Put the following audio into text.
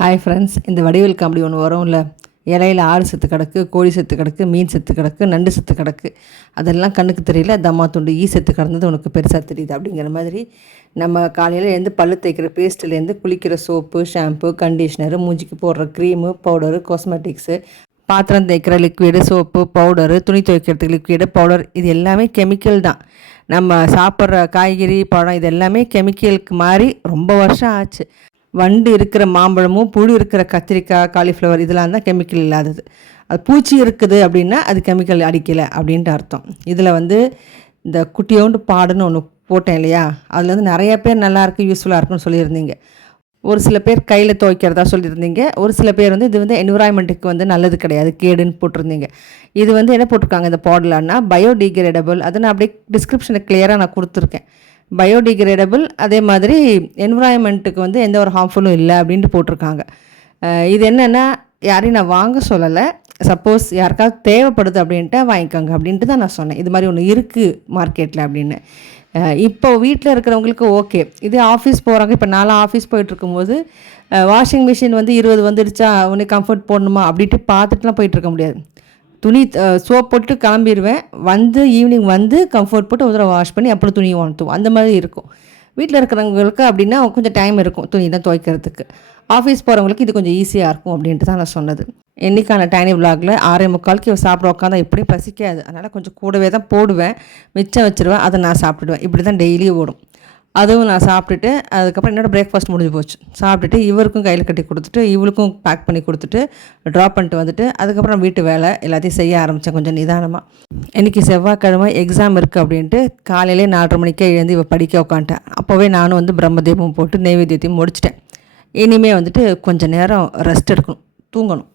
Hi friends, இந்த Vadivel comedy ஒன்று வரும்ல, இலையில் ஆடு செத்து கிடக்கு, கோழி செத்து கிடக்கு, மீன் செத்து கிடக்கு, நண்டு செத்து கிடக்கு, அதெல்லாம் கண்ணுக்கு தெரியல, தம்மா துண்டு ஈ செத்து கிடந்தது உனக்கு பெருசாக தெரியுது அப்படிங்கிற மாதிரி நம்ம காலையில் எழுந்து பல்லு தேய்க்கிற பேஸ்ட்லேருந்து குளிக்கிற சோப்பு, ஷாம்பு, கண்டிஷ்னரு, மூஞ்சிக்கு போடுற க்ரீமு, பவுடரு, காஸ்மெட்டிக்ஸு, பாத்திரம் தேய்க்கிற லிக்விடு, சோப்பு, பவுடரு, துணி துவைக்கிறதுக்கு லிக்விடு, பவுடர், இது எல்லாமே கெமிக்கல் தான். நம்ம சாப்பிட்ற காய்கறி, பழம் இது எல்லாமே கெமிக்கலுக்கு மாறி ரொம்ப வருஷம் ஆச்சு. வண்டு இருக்கிற மாம்பழமும், புழு இருக்கிற கத்திரிக்காய், காலிஃப்ளவர் இதெல்லாம் தான் கெமிக்கல் இல்லாதது. அது பூச்சி இருக்குது அப்படின்னா அது கெமிக்கல் அடிக்கலை அப்படின்ட்டு அர்த்தம். இதில் இந்த குட்டியோண்டு பாடுன்னு ஒன்று போட்டேன் இல்லையா, அதில் நிறைய பேர் நல்லாயிருக்கு, யூஸ்ஃபுல்லாக இருக்குன்னு சொல்லியிருந்தீங்க. ஒரு சில பேர் கையில் துவைக்கிறதா சொல்லியிருந்தீங்க. ஒரு சில பேர் இது என்விரான்மெண்ட்டுக்கு நல்லது கிடையாது, கேடுன்னு போட்டிருந்தீங்க. இது என்ன போட்டிருக்காங்க இந்த பாடலான்னா பயோடிகிரேடபிள். அதை நான் அப்படியே டிஸ்கிரிப்ஷனில் கிளியராக நான் கொடுத்துருக்கேன். பயோடிகிரேடபிள், அதே மாதிரி என்விரான்மெண்ட்டுக்கு எந்த ஒரு ஹார்ம்ஃபுல்லும் இல்லை அப்படின்ட்டு போட்டிருக்காங்க. இது என்னென்னா யாரையும் நான் வாங்க சொல்லலை, சப்போஸ் யாருக்காவது தேவைப்படுது அப்படின்ட்டு வாங்கிக்கோங்க அப்படின்ட்டு தான் நான் சொன்னேன். இது மாதிரி ஒன்று இருக்குது மார்க்கெட்டில் அப்படின்னு. இப்போ வீட்டில் இருக்கிறவங்களுக்கு ஓகே. இது ஆஃபீஸ் போகிறாங்க. இப்போ நான்லாம் ஆஃபீஸ் போயிட்டுருக்கும்போது வாஷிங் மிஷின் 20 வந்துடுச்சா, உனக்கு கம்ஃபர்ட் போடணுமா அப்படின்ட்டு பார்த்துட்டுலாம் போயிட்டுருக்க முடியாது. துணி சோப் போட்டு கிளம்பிடுவேன். ஈவினிங் கம்ஃபர்ட் போட்டு ஒரு தடவை வாஷ் பண்ணி அப்புறம் துணியை உணர்த்துவோம். அந்த மாதிரி இருக்கும். வீட்டில் இருக்கிறவங்களுக்கு அப்படின்னா கொஞ்சம் டைம் இருக்கும் துணியெல்லாம் துவைக்கிறதுக்கு. ஆஃபீஸ் போகிறவங்களுக்கு இது கொஞ்சம் ஈஸியாக இருக்கும் அப்படின்ட்டு தான் நான் சொன்னது. இன்றைக்கான டைனி விலாகில் 6:45 சாப்பிட உட்காந்தா எப்படியும் பசிக்காது. அதனால் கொஞ்சம் கூடவே தான் போடுவேன், மிச்சம் வச்சுருவேன், அதை நான் சாப்பிட்டுடுவேன். இப்படி தான் டெய்லியும் ஓடும். அதுவும் நான் சாப்பிட்டுட்டு அதுக்கப்புறம் என்னோடய பிரேக்ஃபாஸ்ட் முடிஞ்சு போச்சு. சாப்பிட்டுட்டு இவருக்கும் கையில் கட்டி கொடுத்துட்டு, இவளுக்கும் பேக் பண்ணி கொடுத்துட்டு, ட்ராப் பண்ணிட்டு அதுக்கப்புறம் வீட்டு வேலை எல்லாத்தையும் செய்ய ஆரம்பித்தேன் கொஞ்சம் நிதானமாக. இன்றைக்கி செவ்வாய்க்கிழமை எக்ஸாம் இருக்குது அப்படின்ட்டு காலையிலே 4:30 மணிக்கே எழுந்து இவள் படிக்க உட்காந்துட்டேன். அப்போவே நானும் பிரம்மதீபம் போட்டு நைவேத்தியத்தையும் முடிச்சிட்டேன். இனிமேல் கொஞ்சம் நேரம் ரெஸ்ட் எடுக்கணும், தூங்கணும்.